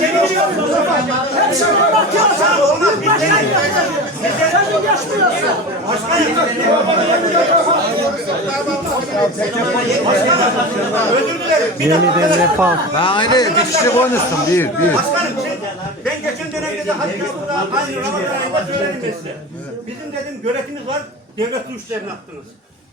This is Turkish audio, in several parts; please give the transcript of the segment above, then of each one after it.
Hepsi. Yeniden refah. Ben ayrı bir kişi konuştum bir bir. Başkanım şey, ben geçen dönemde de hatta aynı Ramazan ayında söyledim ben size. Bizim dedim göletimiz var, devlet su işlerini attınız.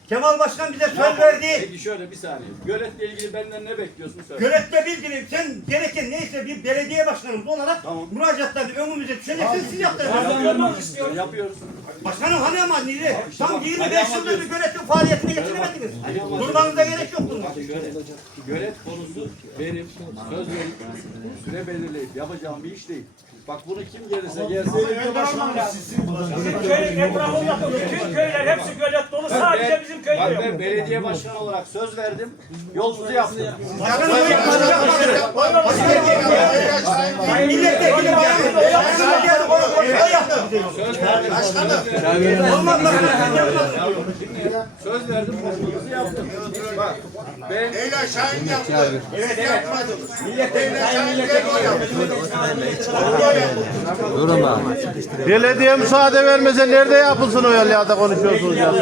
Kemal Başkan bize söz verdi. Peki şöyle bir saniye. Göletle ilgili benden ne bekliyorsun söyle. Göletle bilgili sen gereken neyse bir belediye başkanımız olarak müracaatlarını önümüze düşeceksiniz siz. Yapmak istiyor. Yapıyoruz. Başkanım hani ama niye? Tam 25 yıldır bir göletin faaliyetine geçiremediniz. Durmanıza. Gölet, gölet konusu benim söz verip süre belirleyip yapacağım bir iş değil. Bak bunu kim gelirse gelsin. Köyün etrafında bütün köyler hepsi gölet dolu. Sadece bizim köyde yok. ben belediye başkanı olarak söz verdim. Yolunuzu yaptım. Milletvekili. Söz verdim. Olmaz mı? Söz verdim. Yolunuzu yaptım. Bak ben Leyla Şahin yaptı. Evet evet. Leyla Şahin o yaptı. Durun bak. Belediye müsaade vermese nerede yapılsın o ya da konuşuyorsunuz ya.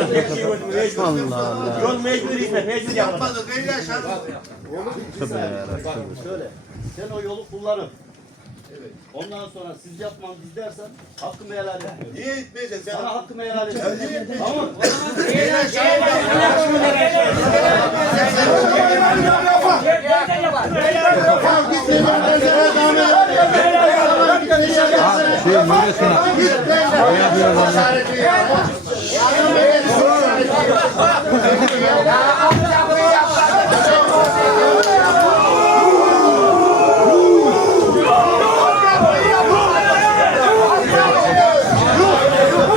Yol mecbur hizmet, mecbur. Yapmadı. Leyla Şahin. bak şöyle. Sen o yolu kullanın. Ondan sonra siz yapmam biz dersen hakkımı helal et. Niye gitmeyeceksin sen? Sana hakkımı helal et. Tamam. O zaman Leyla Şahin yaptı. Şey Nurettin abi.